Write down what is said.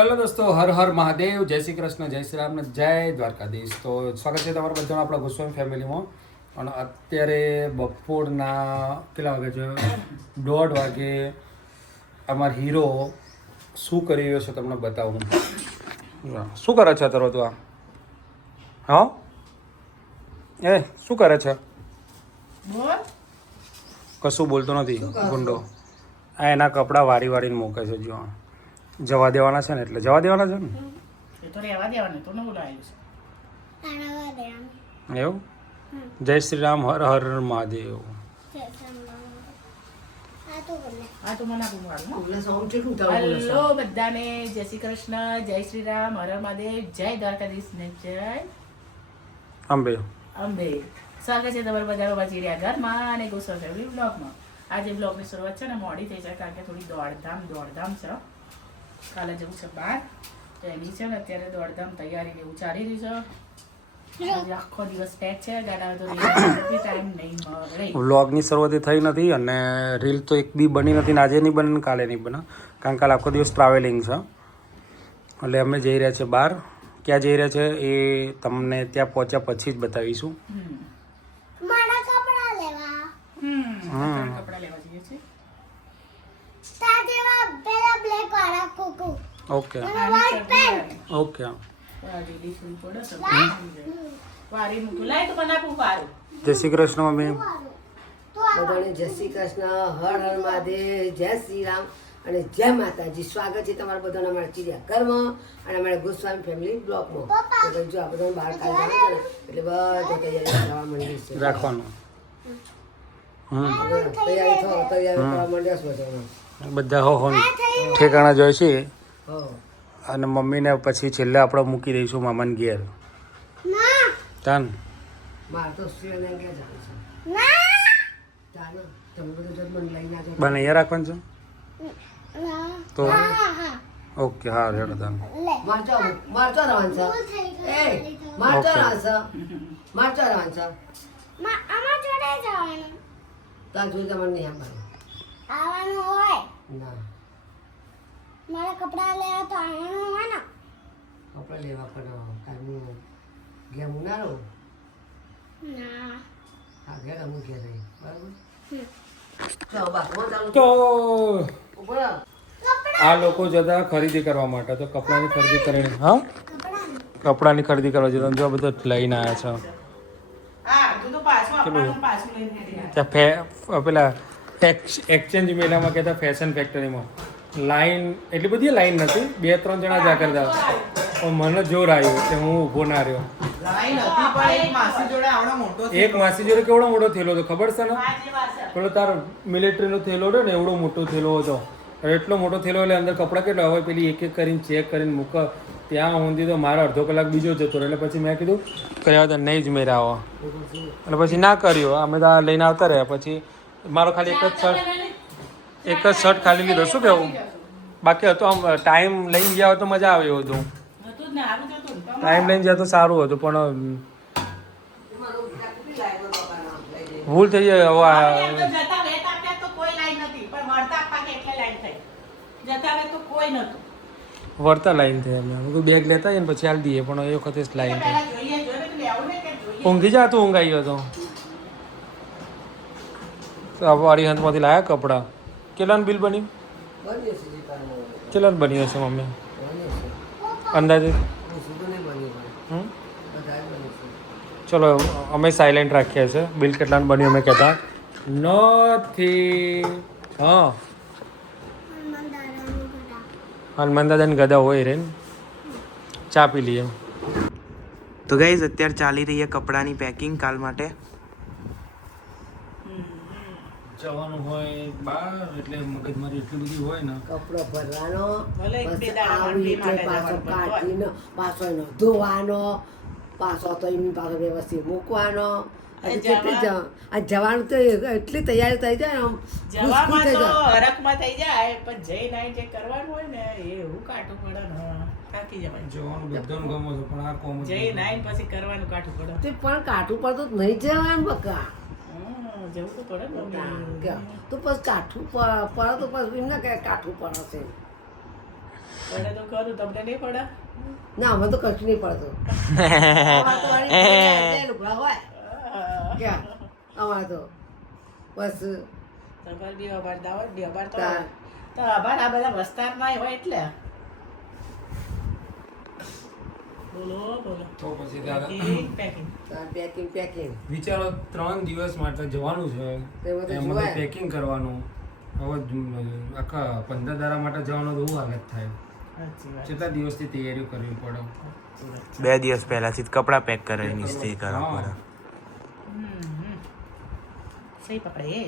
Hello દોસ્તો, હર હર મહાદેવ, જય શ્રી કૃષ્ણ, જય શ્રી રામ ને જય દ્વારકાધીશ. તો સ્વાગત છે તમારા બધાનું આપણા ગોસ્વામી ફેમિલીમાં. અને અત્યારે બપોરના કેટલા વાગે છે? 1:30 વાગે. અમારો હીરો શું કરી રહ્યો છે તમને બતાવું. શું કરે છે અત્યારે તું? હા એ શું કરે છે? કશું બોલતો નથી ગુંડો. આ એના કપડાં વારી વારીને મૂકે છે. જો જવા દેવાના છે ને, એટલે જવા દેવાના છે ને, એ તો રહેવા દેવાનું તો નવું લાવ્યું છે. એવું? જય શ્રી રામ, હર હર મહાદેવ. આ તો મને આપું હેલો બધાને, જય શ્રી કૃષ્ણ, જય શ્રી રામ, હર હર મહાદેવ, જય દ્વારકાધીશ ને જય અંબે. અંબે. સ્વાગત છે તમારા બધાનો વાચીરિયા ઘરમાં અને ગોસ્વામી ફેમિલી બ્લોગમાં. આજે બ્લોગની શરૂઆત છે ને મોડી થઈ જાય, કારણ કે થોડી દોડધામ છે. કાલે જવું છે બહાર, તો એની છે ને અત્યારે દોડધામ તૈયારી એવું ચાલી રહ્યું છે. આજે આખો દિવસ પેક છે, ગાડા તો ટાઈમ નહીં મળે. વ્લોગની શરૂઆત થઈ નથી અને રીલ તો એક બી બની નથી ને, આજે નહીં બને ને કાલે નહીં બને, કારણ કે કાલે આખો દિવસ ટ્રાવેલિંગ છે. એટલે અમે જઈ રહ્યા છીએ બહાર. ક્યાં જઈ રહ્યા છે એ તમને ત્યાં પહોંચ્યા પછી જ બતાવીશું. કપડા લેવા જઈએ છીએ. Okay okay. જય શ્રી કૃષ્ણ મમ્મી. બધાને જય શ્રી કૃષ્ણ, હર હર મહાદેવ, જય શ્રી રામ અને જય માતાજી. સ્વાગત છે તમારા બધાના અમારા ચિડિયા ઘરમાં અને અમારા ગોસ્વામી ફેમિલી બ્લોગમાં. તો જો આ બધાને બહાર કાઢી જવાનું છે ને, એટલે બધું તૈયારી કરવા માંડી છે. રાખવાનું. તૈયારી કરવા માંડ્યા છે બધા હો ઠેકાણા જોઈ છે. હો અને મમ્મીને પછી છેલ્લે આપણે મૂકી દઈશું મામાને ઘેર. તાન મારે તો સ્ત્રીઓને ક્યાં જવાનું છે? ચાલો તમે બધું જજ મને લઈને આવજો. બને અહીંયા રાખવાનું છે તો ઓકે. હા રેડો તાન. મારચો રવાન છે. એ મારચો રવાન છે. મારચો રવાન છે. તાર જોઈ જવાનું નહીં આવવાનું હોય. ના મારા કપડા લેવા તો આવવાનું હોય ને. કપડા લેવા પણ કાંઈ ગેમ ઉનાળો ના. હા ઘેર અમુક ઘેર રહી બરાબર. ચાલો બા ચાલુ તો ઉપર આ લોકો જતા ખરીદી કરવા માટે, તો કપડાની ખરીદી કરીને હા કપડાની ખરીદી કરવા જતા જો બધું લઈને આવ્યા છે. ત્યાં પેલા એક્સચેન્જ મેળામાં કહેતા ફેશન ફેક્ટરીમાં લાઈન એટલી બધી લાઈન નથી, 2-3 જણા જ કરતા. પણ મને જોર આવ્યું કે હું ઊભો ના રહ્યો. એક માસી જોડે કેવડો મોટો થેલો હતો ખબર છે ને? પેલો તાર મિલિટરીનો થેલો હતો ને, એવડો મોટો થેલો હતો. એટલો મોટો થેલો એટલે અંદર કપડાં કેટલા હવે પેલી એક એક કરીને ચેક કરીને મૂક. ત્યાં ઊંધી તો મારો અડધો કલાક બીજો જતો રહ્યો. એટલે પછી મેં કીધું કર્યા હતા નહીં જ મેરા આવો, એટલે પછી ના કર્યો. અમે તો આ લઈને આવતા રહ્યા. પછી મારો ખાલી એક જ શર્ટ ખાલી લીધો. શું કહેવું? બાકી હતો આમ ટાઈમ લઈને ગયા હોય તો મજા આવે એવું હતું. ટાઈમ લઈને ગયા તો સારું હતું, પણ ભૂલ થઈ જાય. હવે વળતા લાઈન થઈ. અમે બેગ લેતા આવીએ ને પછી હાલ દઈએ, પણ એ વખતે જ લાઈન થઈ. ઊંઘી જા તું. ઊંઘ આવી હતો તો વાળી હંતમાંથી લાયા કપડાં. કેટલાનું બિલ બન્યું? બની હશે જે કારણે કેટલાનું બન્યું હશે મમ્મી બની હશે. અંદાજે? સીધું નહીં બન્યું હમ બધા બની છે. ચલો અમે સાયલેન્ટ રાખીએ છીએ. બિલ કેટલાનું બન્યું અમે કહેતા નથી. હા હનુમાન દાદાની ગદા હોય રે. ચા પી લઈએ. તો ગાઈઝ અત્યારે ચાલી રહી છે કપડાની પેકિંગ કાલ માટે. જવાનું હોય બહાર એટલે મગજમારી એટલી બધી હોય ને. કપડો ભરવાનો, ભલે એક બે પછી દાડા આવી માટે એટલે પાછો ભરવાનો કાઢીને પાછો એનો ધોવાનો, પાછો તો એની પાછો વ્યવસ્થિત મૂકવાનો. જવાનું તો એટલી તૈયારી થઈ જાય ને, આમ જવામાં થઈ તો જાય. હરખમાં થઈ જાય, પણ જઈને આવીને જે કરવાનું હોય ને એ એવું કાઠું પડે ને. થાકી જવાય. જવાનું બધાને ગમે છે, પણ આ કોમ જ જઈને આવીને પછી કરવાનું કાઠું પડે. તે પણ કાઠું પડતું જ નહીં જવાય એમ બકા. જવું તો પડે ને મમ્મી. તો પછી કાઠું પડે તો પછી એમને કે કાઠું પડે છે. પડે તો ખરું, તમને નહીં પડે? ના અમે તો કશું નહીં પડતું અમારે તો વાળી લુગડા હોય ક્યાં અમારે તો બસ તમારે બી અભારતા હોય, બી અભાર તો તાર. હોય. તો અભાર આ બધા વસ્તારમાં હોય એટલે. બોલો બોલો. તો પછી દાદા પેકિંગ. પેકિંગ પેકિંગ વિચારો 3 દિવસ માટે જવાનું છે તેમાં તો એમાં જોવાય. પેકિંગ કરવાનું હવે આખા 15 દાડા માટે જવાનું તો બહુ હાલત થાય સાચી વાત. કેટલા દિવસથી તૈયારીઓ કરવી પડે સાચી વાત. 2 દિવસ પહેલાથી જ કપડાં પેક કરાવીને ઇસ્ત્રી કરવા હા. પડે. સહી પકડે.